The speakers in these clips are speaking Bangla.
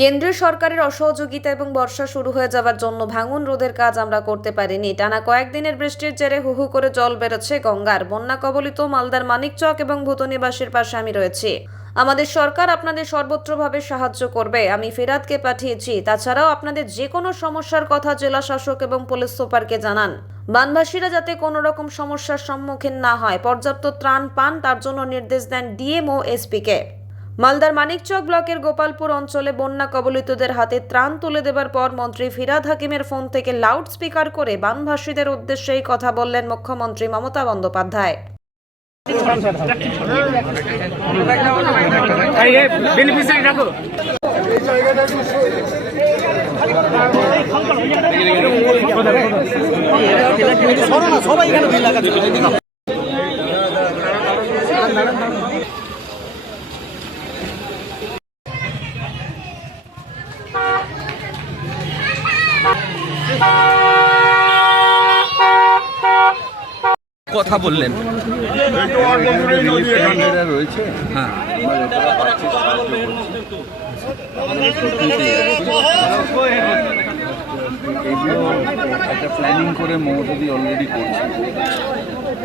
কেন্দ্রীয় সরকারের অসহযোগিতা এবং বর্ষা শুরু হয়ে যাওয়ার জন্য ভাঙন রোধের কাজ আমরা করতে পারিনি। টানা কয়েকদিনের বৃষ্টির জেরে হুহু করে জল বেরোচ্ছে গঙ্গার। বন্যা কবলিত মালদার মানিকচক এবং ভূতনিবাসীর পাশে আমি রয়েছি। আমাদের সরকার আপনাদের সর্বত্রভাবে সাহায্য করবে। আমি ফেরাদকে পাঠিয়েছি। তাছাড়াও আপনাদের যে কোনো সমস্যার কথা জেলা শাসক এবং পুলিশ সুপারকে জানান। বানভাসীরা যাতে কোনো রকম সমস্যার সম্মুখীন না হয়, পর্যাপ্ত ত্রাণ পান তার জন্য নির্দেশ দেন ডিএম ও এসপিকে। মালদার মানিকচক ব্লকের গোপালপুর অঞ্চলে বন্যা কবলিতদের হাতে ত্রাণ তুলে দেবার পর মন্ত্রী ফিরহাদ হাকিমের ফোন থেকে লাউড স্পিকার করে বানভাসীদের উদ্দেশ্যে এই কথা বললেন মুখ্যমন্ত্রী মমতা বন্দ্যোপাধ্যায়। কথা বললেন রয়েছে। হ্যাঁ, এইগুলো একটা প্ল্যানিং করে মমতাদি অলরেডি করছে,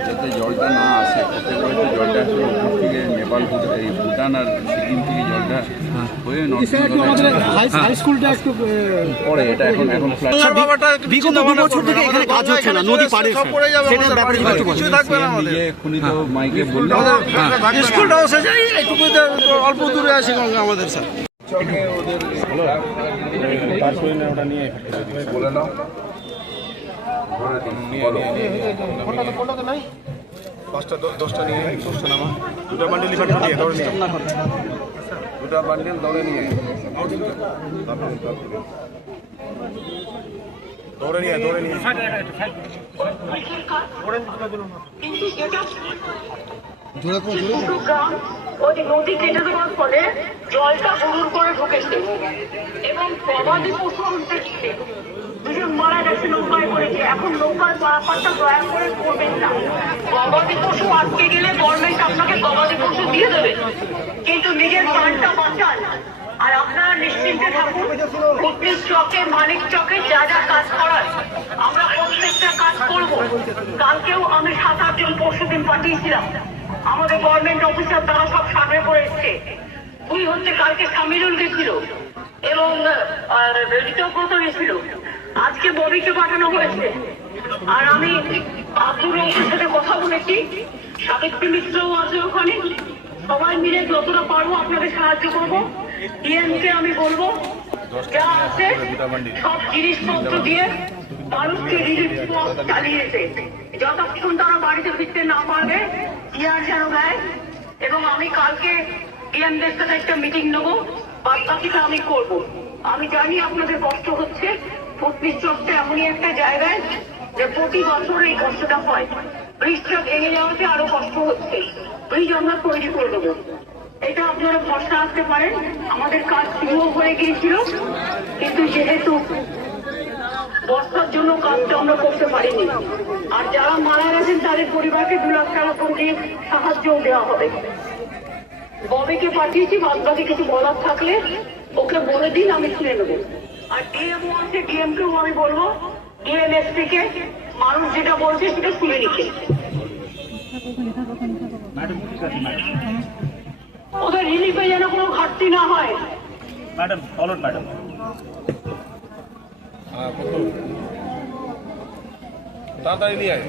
যাতে জলটা না আসে। ওতে করে তো জলটা আসলে উপর থেকে নেপাল, ভুটান আর সিকিম থেকে জলটা হয়ে পরে এটা এখন বিগত 2 বছর থেকে এখানে কাজ হচ্ছে না, নদী পাড়ে সেটার ব্যাপারে নিজে এক্ষুনি তো মাইকে বললো স্কুলটাও সেজাই একটু অল্প দূরে আছে গঙ্গা আমাদের স্যার। ওদের বলে নাও, পাঁচটা 10টা নিয়ে 10টা নামা, দুটো বান্ডিল দৌড়ে নিয়ে নদী কেটে দেওয়ার ফলে জলটা হুড়ুর করে ঢুকেছে এবং গবাদি পশু উঠতে দুজন মারা গেছে নৌকায় করেছে। এখন নৌকার পারাপারটা দয়া করে করবেন না। গবাদি পশু আটকে গেলে গভর্নমেন্ট আপনাকে গবাদি পশু দিয়ে দেবে, কিন্তু নিজের প্রাণটা বাঁচান। আর আপনারা নিশ্চিন্তে থাকুন, ভুটনির চকে মানিক চকে যা যা কাজ করার আমরা প্রত্যেকটা কাজ করব। কালকেও আমি 7-8 জন পরশুদিন পাঠিয়েছিলাম, আমাদের গভর্নমেন্ট অফিসার তারা সব সামনে করে এসছে। কালকে সামিরুল গেছিল এবং ঋতব্রত গেছিল, আজকে ববিকে পাঠানো হয়েছে। আর আমি আব্দুর রহমানের সাথে কথা বলেছি, সাবিত্রী মিত্রও আছে ওখানে। সবাই মিলে যতটা পারবো আপনাদের সাহায্য করবো। ডিএমকে আমি বলবো যা আছে সব জিনিসপত্র দিয়ে মানুষকে রিলিফ চালিয়ে যেতে, যতক্ষণ তারা বাড়িতে ফিরতে না পারবে ইয়ার যেন দেয়। এবং আমি কালকে ডিএমদের সাথে একটা মিটিং নেবো, বাদ বাকিটা আমি করবো। আমি জানি আপনাদের কষ্ট হচ্ছে, ভুটনির চকটা এমনই একটা জায়গায় যে প্রতি বছর এই কষ্টটা হয়। ব্রিজটা ভেঙে যাওয়াতে আরো কষ্ট হচ্ছে, ব্রিজ আমরা তৈরি করে দেবো, এটা আপনারা ভরসা আসতে পারেন। আমাদের কাজ শুরু হয়ে গিয়েছিল, কিন্তু যেহেতু বর্ষার জন্য কাজটা আমরা করতে পারিনি। আর যারা মারা গেছেন তাদের পরিবারকে 2 লাখ টাকা করে সাহায্যও দেওয়া হবে। ববিকে পাঠিয়েছি, বাদ বাকি কিছু বলার থাকলে ওকে বলে দিন, আমি শুনে নেবো। আর ডিএমও আছে, ডিএমকেও আমি বলবো ডিএমএসপি কে মানুষ যেটা বলছে সেটা শুনে নিচ্ছে। ওদের রিলিফে যেন কোনো ঘাটতি না হয়। ম্যাডাম ফলোড ম্যাডাম তাড়াতাড়ি নিয়ে আয়।